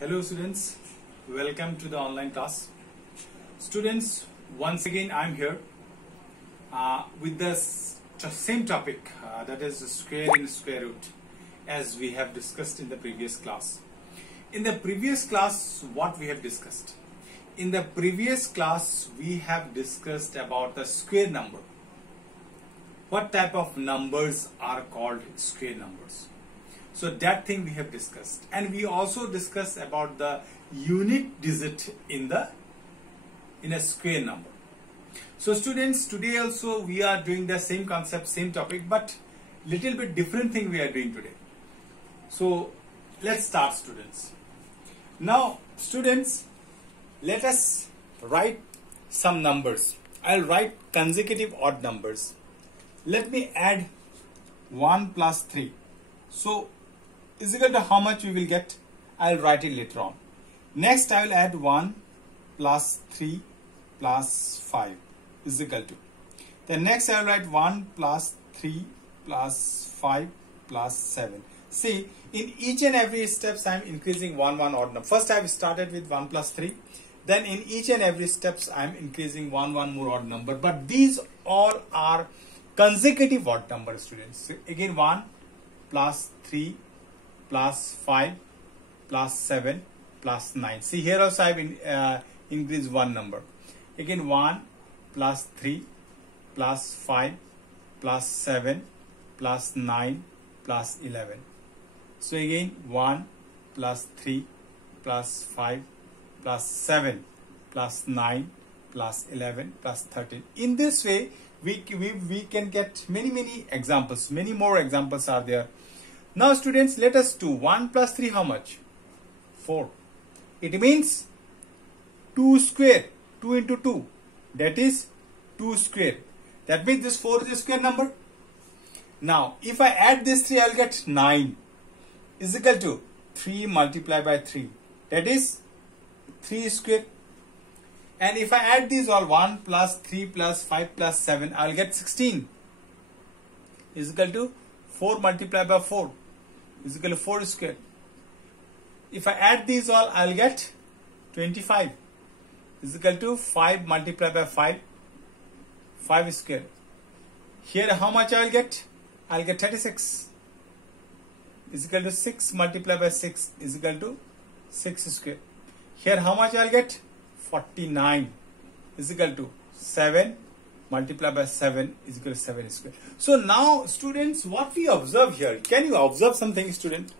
Hello students, welcome to the online class. Students, once again I am here with the same topic that is square and square root, as we have discussed in the previous class. In the previous class, what we have discussed? In the previous class, we have discussed about the square number. What type of numbers are called square numbers? So that thing we have discussed, and we also discussed about the unit digit in a square number. So students, today also we are doing the same concept, same topic, but little bit different thing we are doing today. So let's start, students. Now students, let us write some numbers. I'll write consecutive odd numbers. Let me add 1 plus 3. So is equal to how much we will get? I'll write it later on. Next I will add 1 plus 3 plus 5 is equal to. Then next I will write 1 plus 3 plus 5 plus 7. See, in each and every steps I am increasing one odd number. First I have started with 1 plus 3. Then in each and every steps I am increasing one more odd number. But these all are consecutive odd numbers, students. So again 1 plus 3 plus 5 plus 7 plus 9. See, here also I have increased one number. Again 1 plus 3 plus 5 plus 7 plus 9 plus 11. So again 1 plus 3 plus 5 plus 7 plus 9 plus 11 plus 13. In this way we can get many examples. Many more examples are there. Now students, let us do 1 plus 3 how much? 4. It means 2 square. 2 into 2. That is 2 square. That means this 4 is a square number. Now if I add this 3, I will get 9 is equal to 3 multiplied by 3. That is 3 square. And if I add these all 1 plus 3 plus 5 plus 7, I will get 16 is equal to 4 multiplied by 4 is equal to 4 square. If I add these all, I will get 25 is equal to 5 multiplied by 5 square. Here how much I will get? I will get 36 is equal to 6 multiplied by 6 is equal to 6 square. Here how much I will get? 49 is equal to 7 multiplied by 7 is equal to 7 square. So now students, what we observe here, can you observe something, student?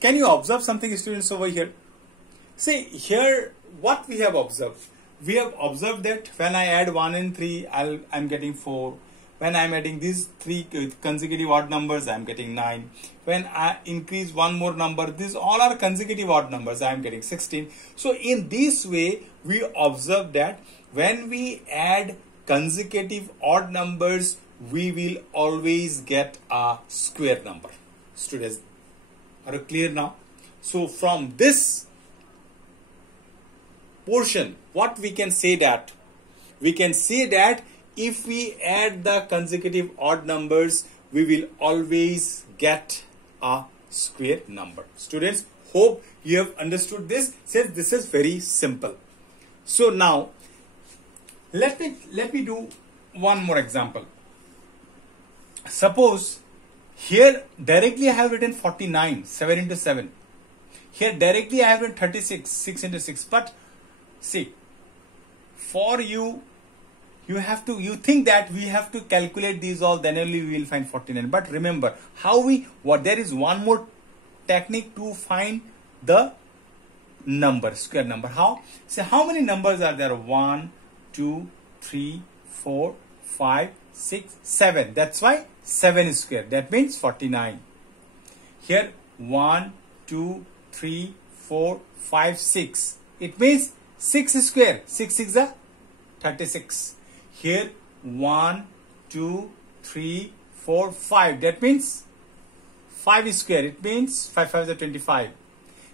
Can you observe something, students, over here? See here what we have observed. We have observed that when I add 1 and 3, I'm getting 4. When I'm adding these 3 consecutive odd numbers, I'm getting 9. When I increase one more number, these all are consecutive odd numbers, I'm getting 16. So in this way, we observe that when we add consecutive odd numbers, we will always get a square number. Students, are you clear now? So from this portion, what we can say that? We can say that if we add the consecutive odd numbers, we will always get a square number. Students, hope you have understood this, since this is very simple. So now let me do one more example. Suppose here directly I have written 49, 7 into 7. Here directly I have written 36, 6 into 6. But see, for you think that we have to calculate these all, then only we will find 49. But remember, there is one more technique to find the number, square number. How? Say how many numbers are there? 1, 2, 3, 4, 5, 6, 7. That's why 7 is square. That means 49. Here 1, 2, 3, 4, 5, 6. It means 6 is square. 6 is 36. Here 1, 2, 3, 4, 5. That means 5 is square. It means 5 5 is 25.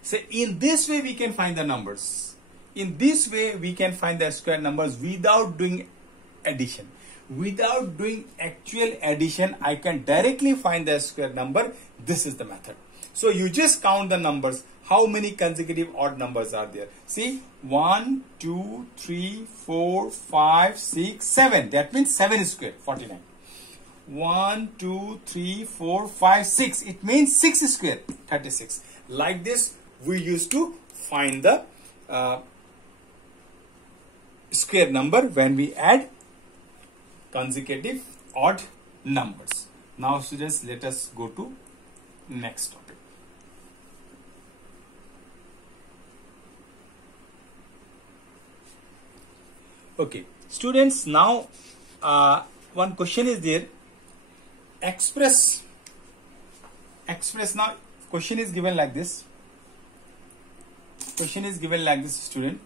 So in this way we can find the numbers. In this way we can find the square numbers without doing addition. Without doing actual addition, I can directly find the square number. This is the method. So you just count the numbers. how many consecutive odd numbers are there. See, 1, 2, 3, 4, 5, 6, 7. That means 7 square, 49. 1, 2, 3, 4, 5, 6. It means 6 square, 36. Like this, we used to find the square number when we add consecutive odd numbers. Now students, let us go to next topic. Okay, students, now one question is there. Express now, question is given like this. Question is given like this, student.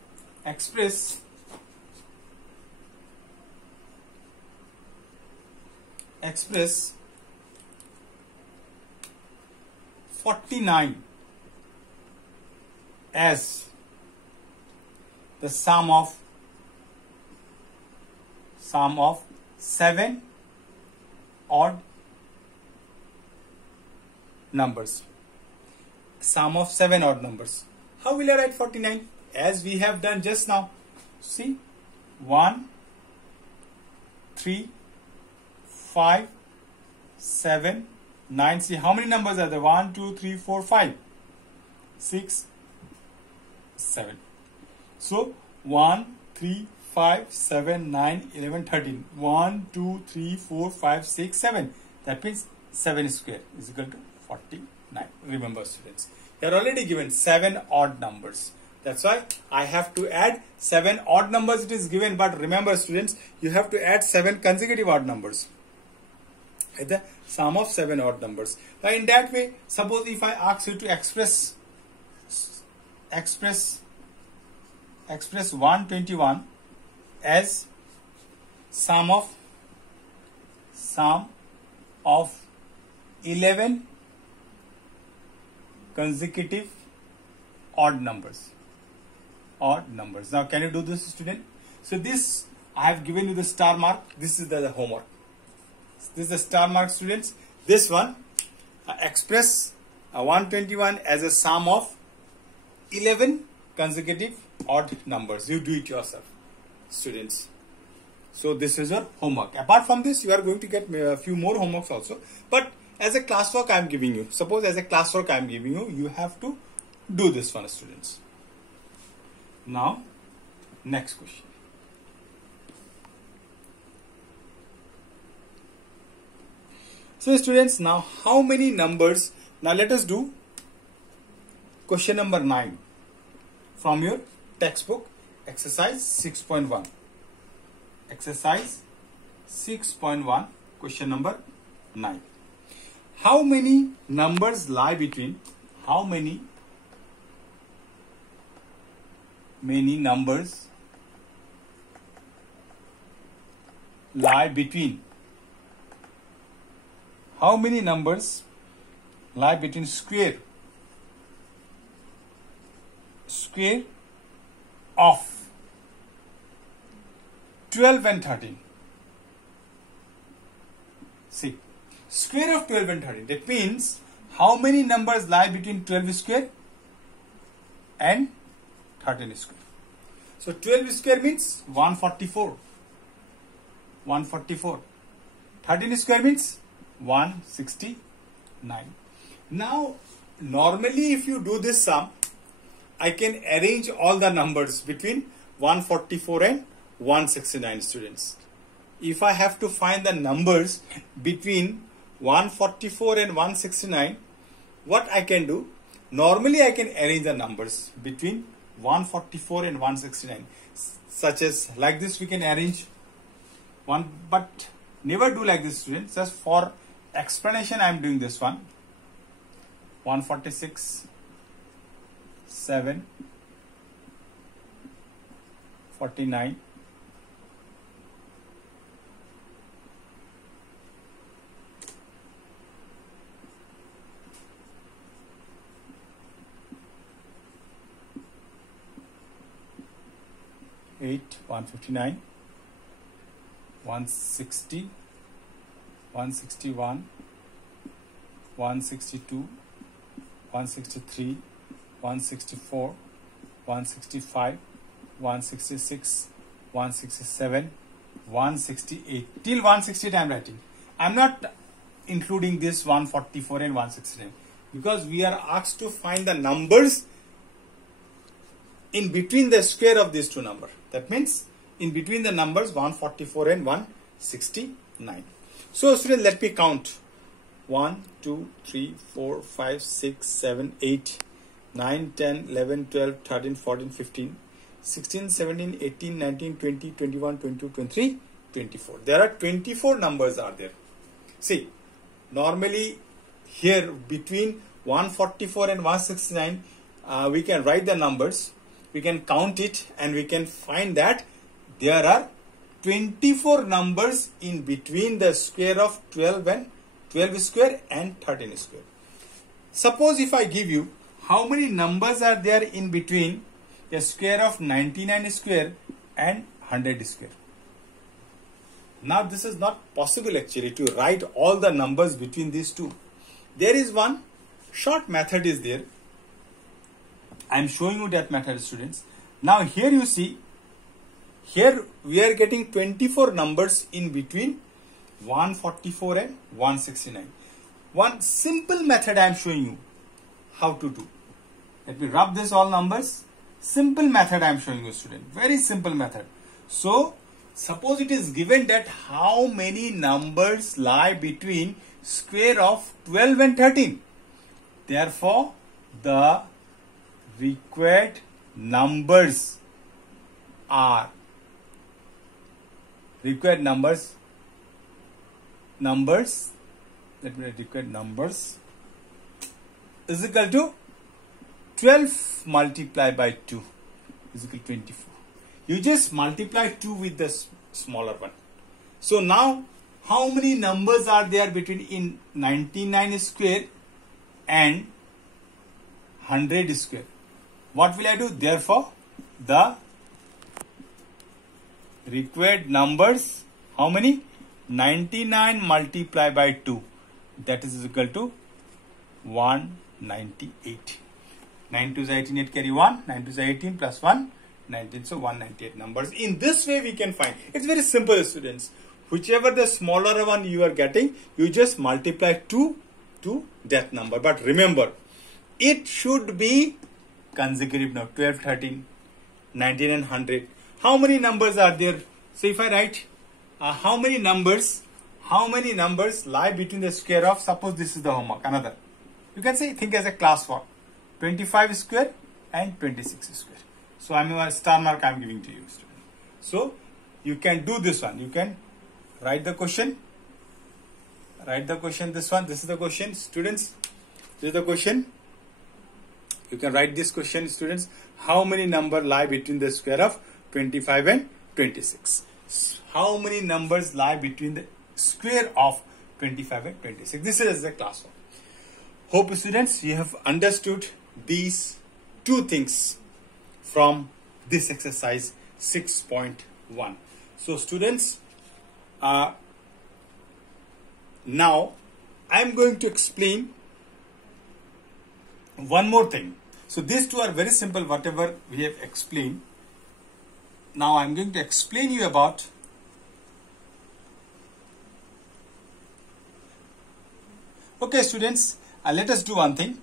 Express express 49 as the sum of 7 odd numbers. Sum of 7 odd numbers. How will I write 49? As we have done just now. See, 1, 3, 5, 7, 9. See, how many numbers are there? 1, 2, 3, 4, 5, 6, 7. So 1, 3, 5, 7, 9, 11, 13. 1, 2, 3, 4, 5, 6, 7. That means 7 square is equal to 49. Remember, students, they are already given 7 odd numbers. That's why I have to add 7 odd numbers. It is given, but remember, students, you have to add 7 consecutive odd numbers. The sum of 7 odd numbers. Now, in that way, suppose if I ask you to express 121 as sum of 11 consecutive odd numbers. Now, can you do this, student? So this, I have given you the star mark. This is the homework. This is the star mark, students. This one, express 121 as a sum of 11 consecutive odd numbers. You do it yourself, students. So this is your homework. Apart from this, you are going to get a few more homeworks also. But as a classwork I am giving you, suppose as a classwork I am giving you, you have to do this one, students. Now, next question. So students, now how many numbers? Now let us do question number 9 from your textbook, exercise 6.1. Exercise 6.1, question number 9. How many numbers lie between? How many numbers lie between? How many numbers lie between square of 12 and 13? See, square of 12 and 13. That means how many numbers lie between 12 square and 13 square? So 12 square means 144. 144. 13 square means 169. Now, normally if you do this sum, I can arrange all the numbers between 144 and 169, students. If I have to find the numbers between 144 and 169, what I can do? Normally I can arrange the numbers between 144 and 169, such as like this. We can arrange one, but never do like this, students. Just for explanation I am doing this one. 146, 7, 49, 8, 159, 160, 161, 162, 163, 164, 165, 166, 167, 168. Till 168 I am writing. I am not including this 144 and 169 because we are asked to find the numbers in between the square of these two numbers. That means in between the numbers 144 and 169. So students, let me count. 1, 2, 3, 4, 5, 6, 7, 8, 9, 10, 11, 12, 13, 14, 15, 16, 17, 18, 19, 20, 21, 22, 23, 24. There are 24 numbers are there. See, normally here between 144 and 169, we can write the numbers, we can count it, and we can find that there are 24 numbers in between the square of 12 square and 13 square. Suppose if I give you how many numbers are there in between the square of 99 square and 100 square. Now this is not possible actually to write all the numbers between these two. There is one short method is there. I am showing you that method, students. Now here you see, here we are getting 24 numbers in between 144 and 169. One simple method I am showing you how to do. Let me rub this all numbers. Simple method I am showing you, student. Very simple method. So suppose it is given that how many numbers lie between square of 12 and 13. Therefore, the required numbers are required numbers is equal to 12 multiplied by 2 is equal to 24. You just multiply 2 with the smaller one. So now how many numbers are there between in 99 square and 100 square? What will I do? Therefore, the required numbers, how many? 99 multiplied by 2, that is equal to 198. 9 to the 18, 8 carry 1, 9 to the 18 plus 1, 19, so 198 numbers. In this way we can find. It's very simple, students. Whichever the smaller one you are getting, you just multiply 2 to that number. But remember, it should be consecutive now. 12, 13, 19 and 100. How many numbers are there? So if I write how many numbers lie between the square of, suppose this is the homework, another. You can say, think as a class 1. 25 square and 26 square. So I'm a star mark I'm giving to you, student. So you can do this one. You can write the question. This one. This is the question, students. This is the question. You can write this question, students. How many numbers lie between the square of 25 and 26? How many numbers lie between the square of 25 and 26? This is the class 1. Hope, students, you have understood these two things from this exercise 6.1. So students, now I am going to explain one more thing. So these two are very simple, whatever we have explained. Now I am going to explain you about okay, students, let us do one thing.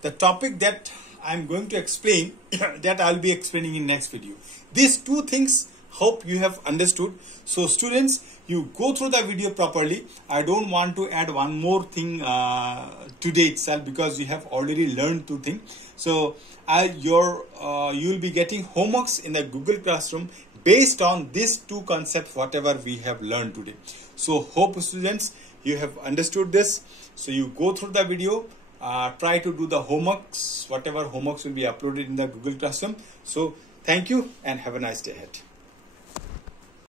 The topic that I am going to explain that I will be explaining in next video. These two things, hope you have understood. So students, you go through the video properly. I don't want to add one more thing today itself because you have already learned two things. So you will be getting homeworks in the Google Classroom based on these two concepts, whatever we have learned today. So hope, students, you have understood this. So you go through the video, try to do the homeworks, whatever homeworks will be uploaded in the Google Classroom. So thank you and have a nice day ahead.